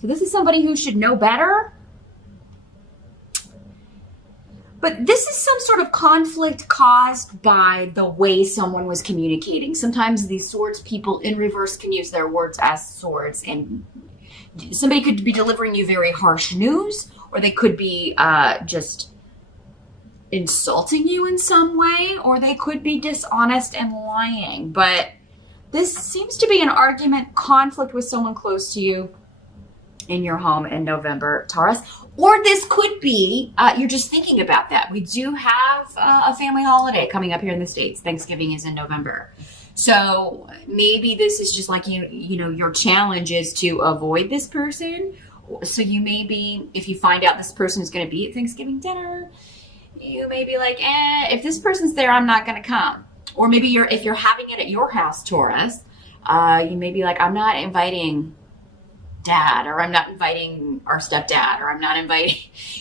So this is somebody who should know better. But this is some sort of conflict caused by the way someone was communicating. Sometimes these swords people in reverse can use their words as swords, and somebody could be delivering you very harsh news, or they could be just insulting you in some way, or they could be dishonest and lying. But this seems to be an argument, conflict with someone close to you in your home in November, Taurus. Or this could be, you're just thinking about that. We do have a family holiday coming up here in the States. Thanksgiving is in November. So maybe this is just like, you know, your challenge is to avoid this person. So you may be, if you find out this person is going to be at Thanksgiving dinner, you may be like, if this person's there, I'm not going to come. Or maybe if you're having it at your house, Taurus, you may be like, I'm not inviting Dad, or I'm not inviting our stepdad, or I'm not inviting,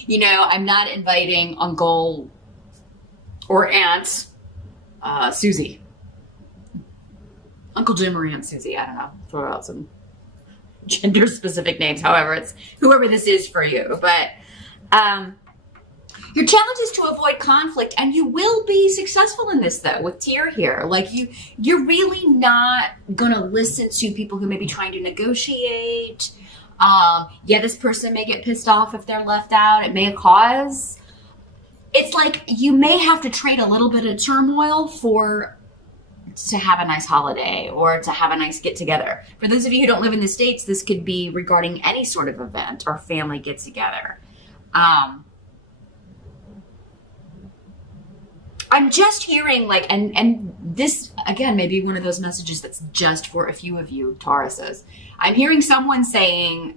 I'm not inviting Uncle or Aunt Susie. Uncle Jim or Aunt Susie, I don't know. Throw out some gender specific names. However, it's whoever this is for you. But your challenge is to avoid conflict, and you will be successful in this though with Tyr here. Like you're really not gonna listen to people who may be trying to negotiate. This person may get pissed off if they're left out. It may cause, it's like you may have to trade a little bit of turmoil to have a nice holiday or to have a nice get together. For those of you who don't live in the States, this could be regarding any sort of event or family get together. I'm just hearing like, and this again may be one of those messages that's just for a few of you Tauruses. I'm hearing someone saying,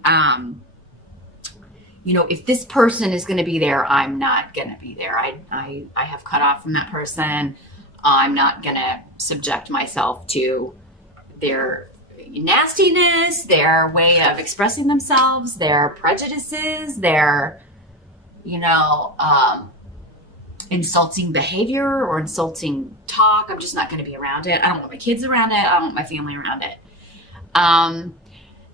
if this person is going to be there, I'm not going to be there. I have cut off from that person. I'm not going to subject myself to their nastiness, their way of expressing themselves, their prejudices, their, insulting behavior or insulting talk. I'm just not going to be around it. I don't want my kids around it. I don't want my family around it.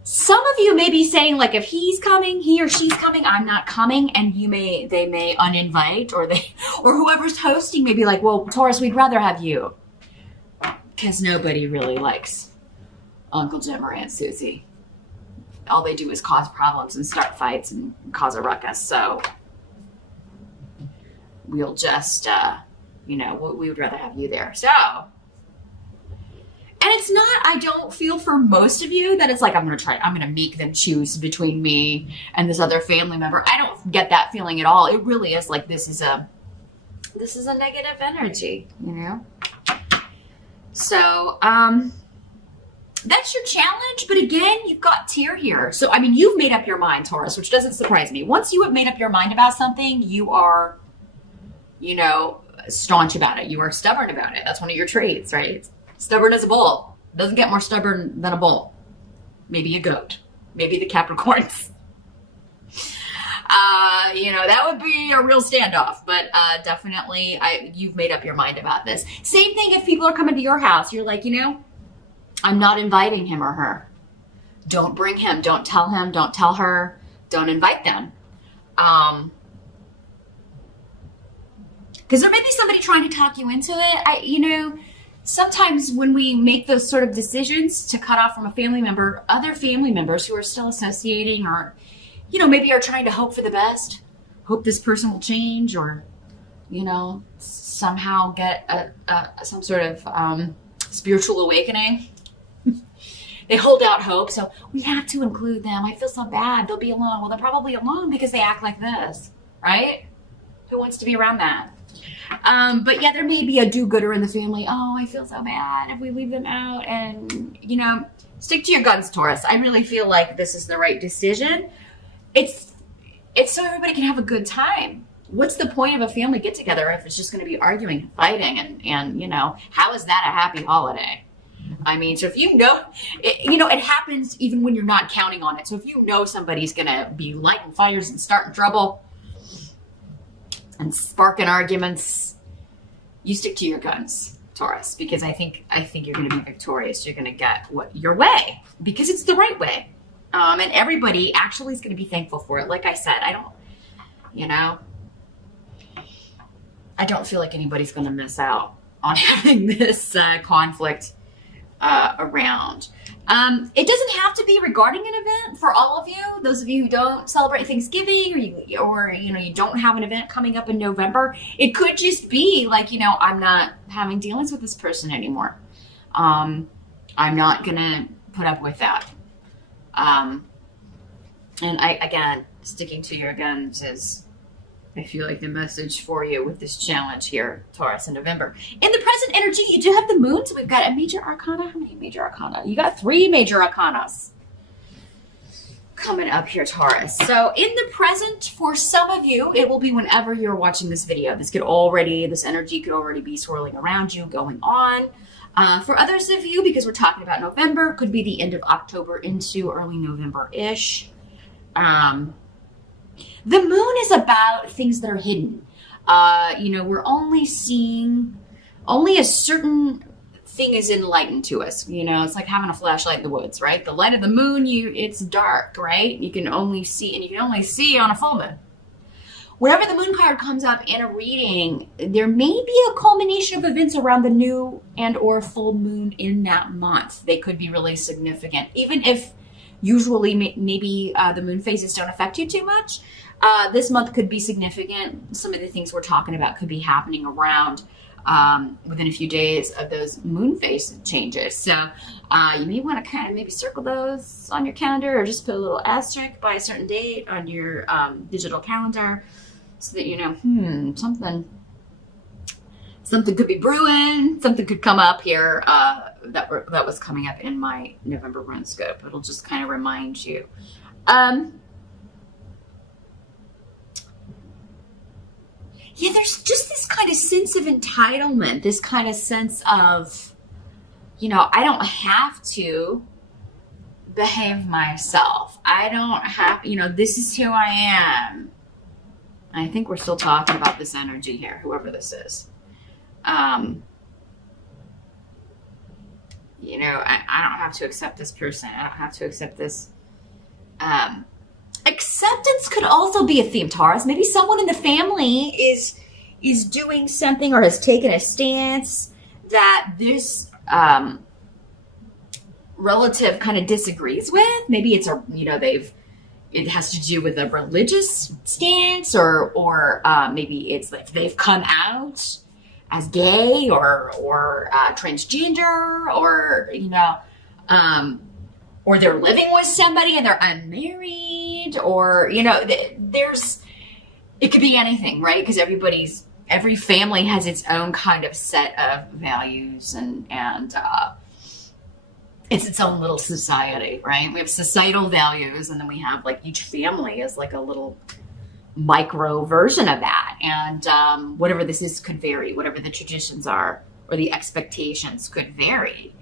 Some of you may be saying, like, if he's coming, he or she's coming, I'm not coming, and they may uninvite, or whoever's hosting may be like, well, Taurus, we'd rather have you, because nobody really likes Uncle Jim or Aunt Susie. All they do is cause problems and start fights and cause a ruckus. So we'll just, we would rather have you there. So, and it's not, I don't feel for most of you that it's like, I'm going to make them choose between me and this other family member. I don't get that feeling at all. It really is like, this is a negative energy, So, that's your challenge. But again, you've got Tyr here. So, you've made up your mind, Taurus, which doesn't surprise me. Once you have made up your mind about something, you are, staunch about it. You are stubborn about it. That's one of your traits, right? Stubborn as a bull. Doesn't get more stubborn than a bull. Maybe a goat. Maybe the Capricorns. That would be a real standoff. But definitely, you've made up your mind about this. Same thing if people are coming to your house. You're like, I'm not inviting him or her. Don't bring him. Don't tell him. Don't tell her. Don't invite them. Because there may be somebody trying to talk you into it. Sometimes when we make those sort of decisions to cut off from a family member, other family members who are still associating or, maybe are trying to hope for the best, hope this person will change or, somehow get some sort of spiritual awakening. They hold out hope. So we have to include them. I feel so bad. They'll be alone. Well, they're probably alone because they act like this, right? Who wants to be around that? But yeah, there may be a do-gooder in the family. Oh, I feel so bad if we leave them out. And, stick to your guns, Taurus. I really feel like this is the right decision. It's so everybody can have a good time. What's the point of a family get-together if it's just going to be arguing and fighting? And how is that a happy holiday? So if it happens even when you're not counting on it. So if somebody's going to be lighting fires and starting trouble and sparking arguments, you stick to your guns, Taurus, because I think you're going to be victorious. You're going to get your way because it's the right way. And everybody actually is going to be thankful for it. Like I said, I don't feel like anybody's going to miss out on having this conflict around. It doesn't have to be regarding an event for all of you. Those of you who don't celebrate Thanksgiving, or you don't have an event coming up in November. It could just be like, I'm not having dealings with this person anymore. I'm not gonna put up with that. And again, sticking to your guns is, I feel like, the message for you with this challenge here, Taurus, in November. In the present energy, you do have the moon. So we've got a major arcana. How many major arcana? You got 3 major arcanas coming up here, Taurus. So in the present, for some of you, it will be whenever you're watching this video. This energy could already be swirling around you, going on. For others of you, because we're talking about November, could be the end of October into early November-ish. The moon is about things that are hidden. We're only a certain thing is enlightened to us. It's like having a flashlight in the woods, right? The light of the moon, it's dark, right? You can only see on a full moon. Whenever the moon card comes up in a reading, there may be a culmination of events around the new and or full moon in that month. They could be really significant, even if usually maybe the moon phases don't affect you too much. This month could be significant. Some of the things we're talking about could be happening around within a few days of those moon phase changes. So you may want to kind of maybe circle those on your calendar, or just put a little asterisk by a certain date on your digital calendar, so that something could be brewing, something could come up here that was coming up in my November run scope. It'll just kind of remind you. There's just this kind of sense of entitlement, this kind of sense of, I don't have to behave myself. I don't have, this is who I am. I think we're still talking about this energy here, whoever this is. I don't have to accept this person. I don't have to accept this. Acceptance could also be a theme, Taurus. Maybe someone in the family is doing something or has taken a stance that this relative kind of disagrees with. Maybe it's it has to do with a religious stance, or maybe it's like they've come out as gay or transgender, or they're living with somebody and they're unmarried, or it could be anything, right? Because every family has its own kind of set of values, and it's its own little society, right? We have societal values, and then we have like each family is like a little micro version of that. And whatever this is could vary, whatever the traditions are or the expectations could vary.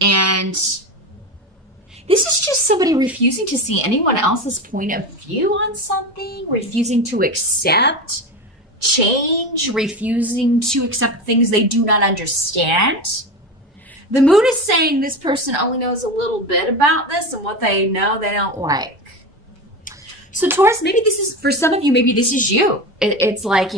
And this is just somebody refusing to see anyone else's point of view on something, refusing to accept change, refusing to accept things they do not understand. The moon is saying this person only knows a little bit about this, and what they know they don't like. So Taurus, maybe this is, for some of you, maybe this is you. It's like,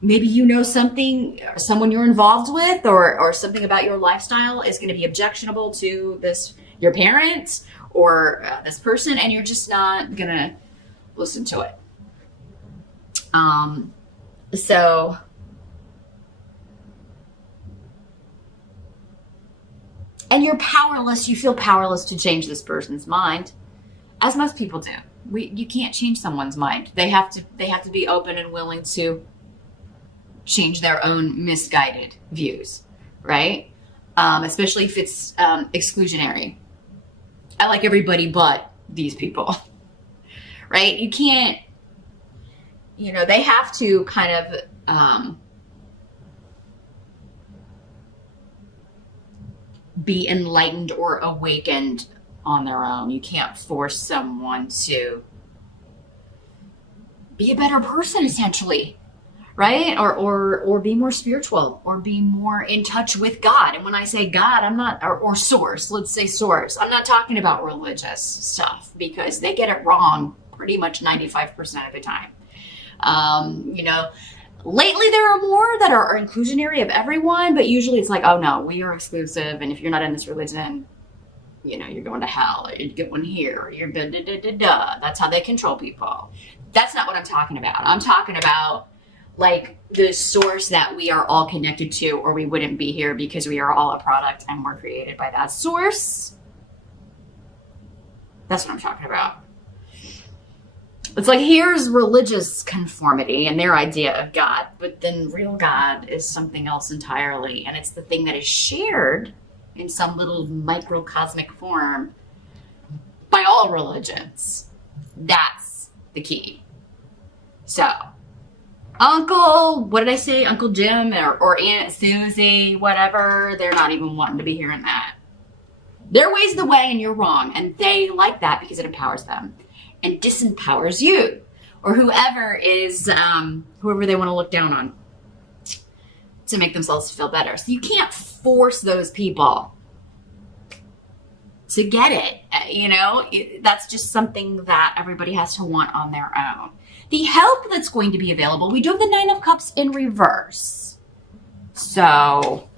maybe something, someone you're involved with, or something about your lifestyle is going to be objectionable to your parents or this person, and you're just not going to listen to it. And you're powerless. You feel powerless to change this person's mind, as most people do. You can't change someone's mind. They have to be open and willing to change their own misguided views, right? Especially if it's exclusionary. I like everybody but these people, right? You can't, they have to kind of be enlightened or awakened on their own. You can't force someone to be a better person, essentially, right? Or be more spiritual, or be more in touch with God. And when I say God, I'm not, or source, let's say source, I'm not talking about religious stuff, because they get it wrong pretty much 95% of the time. You know, lately there are more that are inclusionary of everyone, but usually it's like, oh no, we are exclusive, and if you're not in this religion, you know, you're going to hell, or you're going here, or you're da da da da da. That's how they control people. That's not what I'm talking about. I'm talking about like the source that we are all connected to, or we wouldn't be here, because we are all a product and we're created by that source. That's what I'm talking about. It's like, here's religious conformity and their idea of God, but then real God is something else entirely. And it's the thing that is shared in some little microcosmic form by all religions. That's the key. So, what did I say? Uncle Jim or Aunt Susie, whatever, they're not even wanting to be hearing that. Their way's the way and you're wrong. And they like that because it empowers them and disempowers you, or whoever is, whoever they want to look down on, to make themselves feel better. So you can't force those people to get it. You know, that's just something that everybody has to want on their own. The help that's going to be available, we do have the Nine of Cups in reverse. So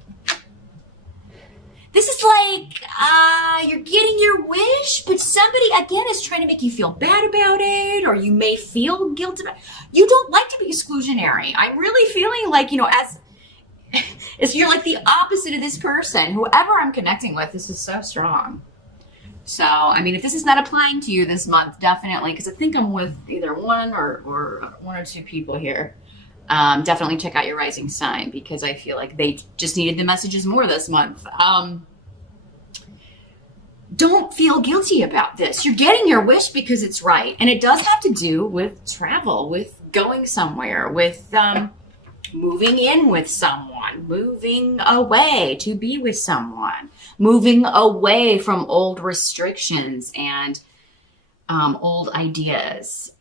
this is like, you're getting your wish, but somebody, again, is trying to make you feel bad about it, or you may feel guilt about it. You don't like to be exclusionary. I'm really feeling like, you know, as you're like the opposite of this person, whoever I'm connecting with, this is so strong. So, I mean, if this is not applying to you this month, definitely, because I think I'm with either one or two people here. Definitely check out your rising sign, because I feel like they just needed the messages more this month. Don't feel guilty about this. You're getting your wish because it's right. And it does have to do with travel, with going somewhere, with moving in with someone, moving away to be with someone, moving away from old restrictions and old ideas.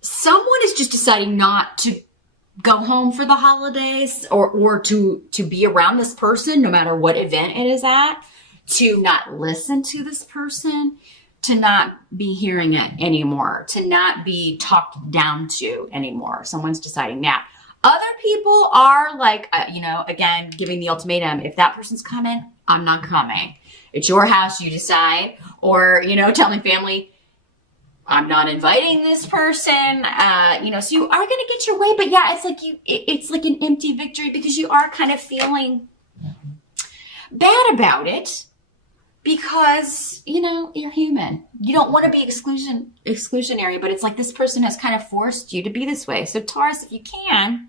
Someone is just deciding not to go home for the holidays, or to be around this person no matter what event it is at, to not listen to this person, to not be hearing it anymore, to not be talked down to anymore. Someone's deciding now. Other people are like, again, giving the ultimatum. If that person's coming, I'm not coming. It's your house, you decide. Or, telling family, I'm not inviting this person, so you are going to get your way. But yeah, it's like an empty victory, because you are kind of feeling bad about it, because, you're human. You don't want to be exclusionary, but it's like this person has kind of forced you to be this way. So Taurus, if you can,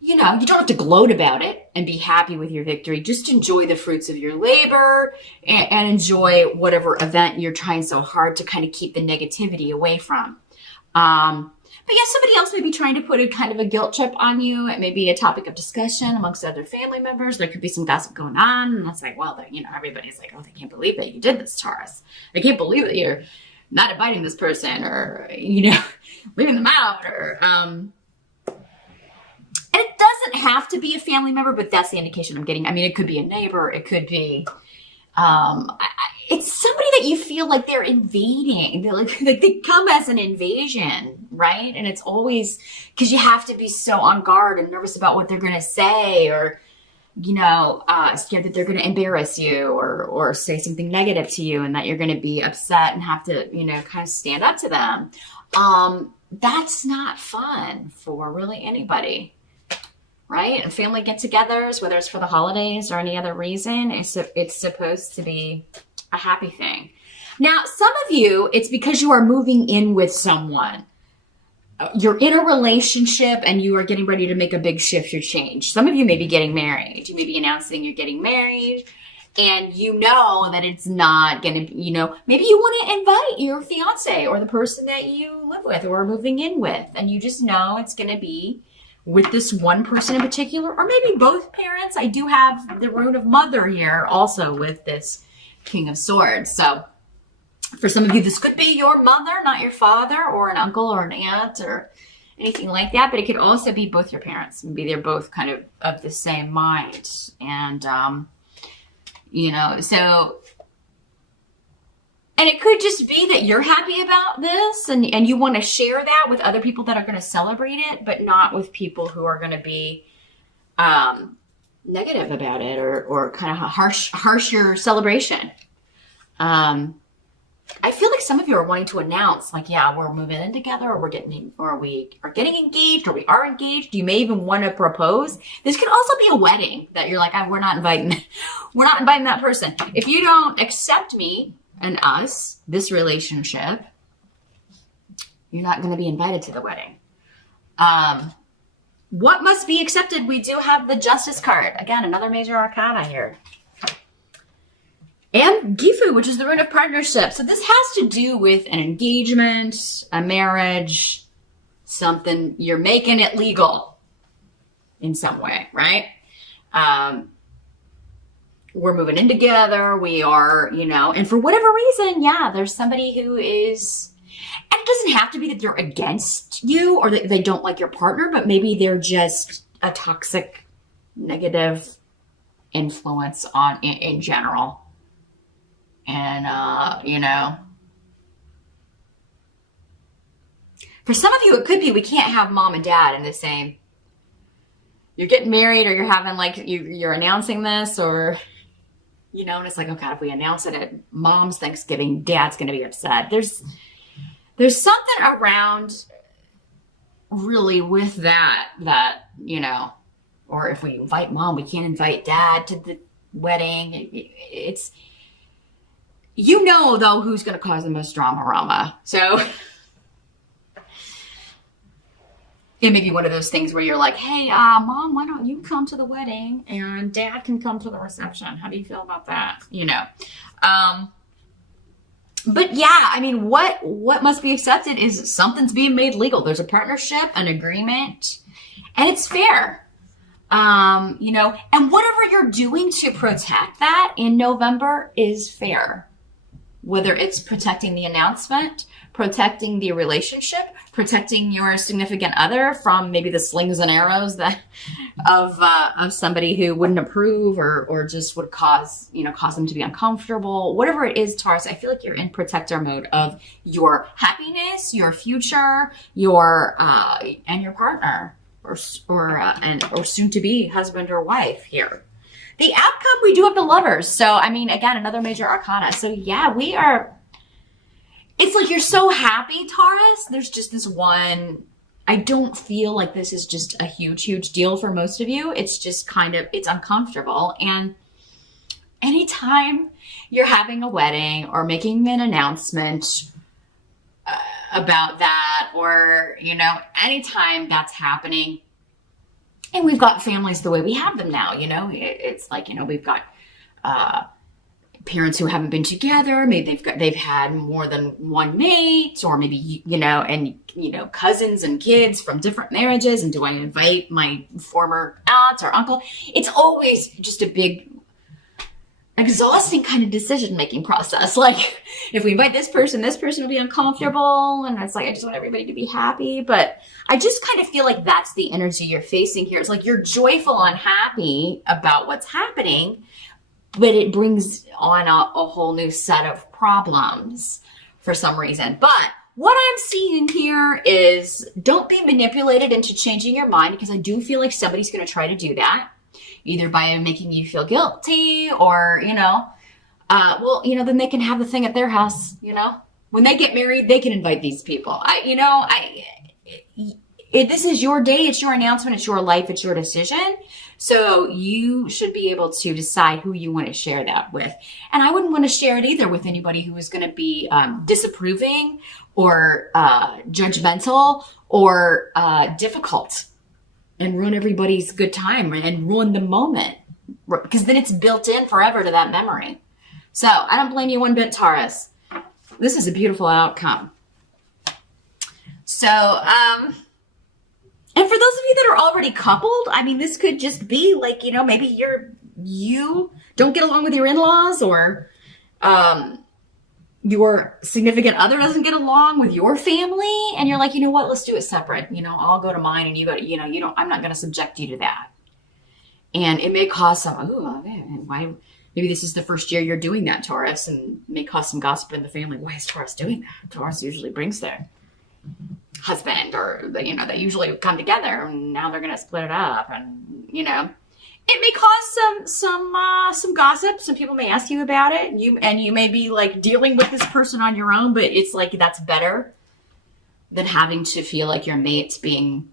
you don't have to gloat about it and be happy with your victory. Just enjoy the fruits of your labor and enjoy whatever event you're trying so hard to kind of keep the negativity away from. But yeah, somebody else may be trying to put a kind of a guilt trip on you. It may be a topic of discussion amongst other family members. There could be some gossip going on. And it's like, well, everybody's like, oh, they can't believe that you did this, Taurus. They can't believe that you're not inviting this person, or, leaving them out, or, and it doesn't have to be a family member, but that's the indication I'm getting. I mean, it could be a neighbor. It could be, it's somebody that you feel like they're invading. They come as an invasion, right? And it's always because you have to be so on guard and nervous about what they're going to say, or, scared that they're going to embarrass you or say something negative to you, and that you're going to be upset and have to, kind of stand up to them. That's not fun for really anybody. Right? And family get-togethers, whether it's for the holidays or any other reason, it's supposed to be a happy thing. Now, some of you, it's because you are moving in with someone. You're in a relationship and you are getting ready to make a big shift or change. Some of you may be getting married. You may be announcing you're getting married, and that it's not going to, maybe you want to invite your fiance or the person that you live with or are moving in with, and you just know it's going to be with this one person in particular, or maybe both parents. I do have the rune of mother here also with this King of Swords. So for some of you, this could be your mother, not your father, or an uncle or an aunt, or, anything like that. But it could also be both your parents. Maybe they're both kind of the same mind. And, you know, so, and it could just be that you're happy about this and you want to share that with other people that are going to celebrate it, but not with people who are going to be negative about it or kind of harsh your celebration. I feel like some of you are wanting to announce, like, yeah, we're moving in together, or we are getting engaged, or we are engaged. You may even want to propose. This could also be a wedding that you're like, we're not inviting that person. If you don't accept me and us, this relationship, you're not going to be invited to the wedding. What must be accepted? We do have the Justice card. Again, another major arcana here. And Gifu, which is the rune of partnership. So this has to do with an engagement, a marriage, something. You're making it legal in some way, right? We're moving in together. We are, you know, and for whatever reason, yeah, there's somebody who is, and it doesn't have to be that they're against you or that they don't like your partner, but maybe they're just a toxic, negative influence in general. And, you know, for some of you, it could be we can't have mom and dad in the same, you're getting married or you're having like, you're announcing this or, you know, and it's like, oh God, if we announce it at mom's Thanksgiving, dad's going to be upset. There's something around really with that, you know, or if we invite mom, we can't invite dad to the wedding. It's, you know, though, who's going to cause the most drama. So it may be one of those things where you're like, hey, mom, why don't you come to the wedding and dad can come to the reception? How do you feel about that? You know, but yeah, I mean, what must be accepted is something's being made legal. There's a partnership, an agreement, and it's fair. You know, and whatever you're doing to protect that in November is fair. Whether it's protecting the announcement, protecting the relationship, protecting your significant other from maybe the slings and arrows that of somebody who wouldn't approve or just would cause them to be uncomfortable. Whatever it is, Taurus, I feel like you're in protector mode of your happiness, your future, your and your partner or soon to be husband or wife here. The outcome, we do have the Lovers. So, I mean, again, another major arcana. So, yeah, it's like you're so happy, Taurus. There's just this one, I don't feel like this is just a huge, huge deal for most of you. It's just it's uncomfortable. And anytime you're having a wedding or making an announcement about that or, you know, anytime that's happening, and we've got families the way we have them now, you know, it's like, you know, we've got parents who haven't been together. Maybe they've had more than one mate, or maybe, you know, and, you know, cousins and kids from different marriages. And do I invite my former aunt or uncle? It's always just a big, exhausting kind of decision-making process. Like, if we invite this person will be uncomfortable. And it's like, I just want everybody to be happy. But I just kind of feel like that's the energy you're facing here. It's like you're joyful and happy about what's happening, but it brings on a whole new set of problems for some reason. But what I'm seeing here is don't be manipulated into changing your mind, because I do feel like somebody's going to try to do that, either by making you feel guilty or, you know, well, you know, then they can have the thing at their house, you know, when they get married, they can invite these people. This is your day. It's your announcement. It's your life. It's your decision. So you should be able to decide who you want to share that with. And I wouldn't want to share it either with anybody who is going to be disapproving or judgmental or difficult and ruin everybody's good time and ruin the moment, because then it's built in forever to that memory. So I don't blame you one bit, Taurus. This is a beautiful outcome. So, and for those of you that are already coupled, I mean, this could just be like, you know, maybe you don't get along with your in-laws, or your significant other doesn't get along with your family, and you're like, you know what, let's do it separate. I'll go to mine and you go to, I'm not going to subject you to that. And it may cause some, oh, man, why? Maybe this is the first year you're doing that, Taurus, and may cause some gossip in the family. Why is Taurus doing that? Taurus usually brings their husband, or they usually come together, and now they're going to split it up, and it may cause some gossip. Some people may ask you about it, and you may be like dealing with this person on your own, but it's like that's better than having to feel like your mate's being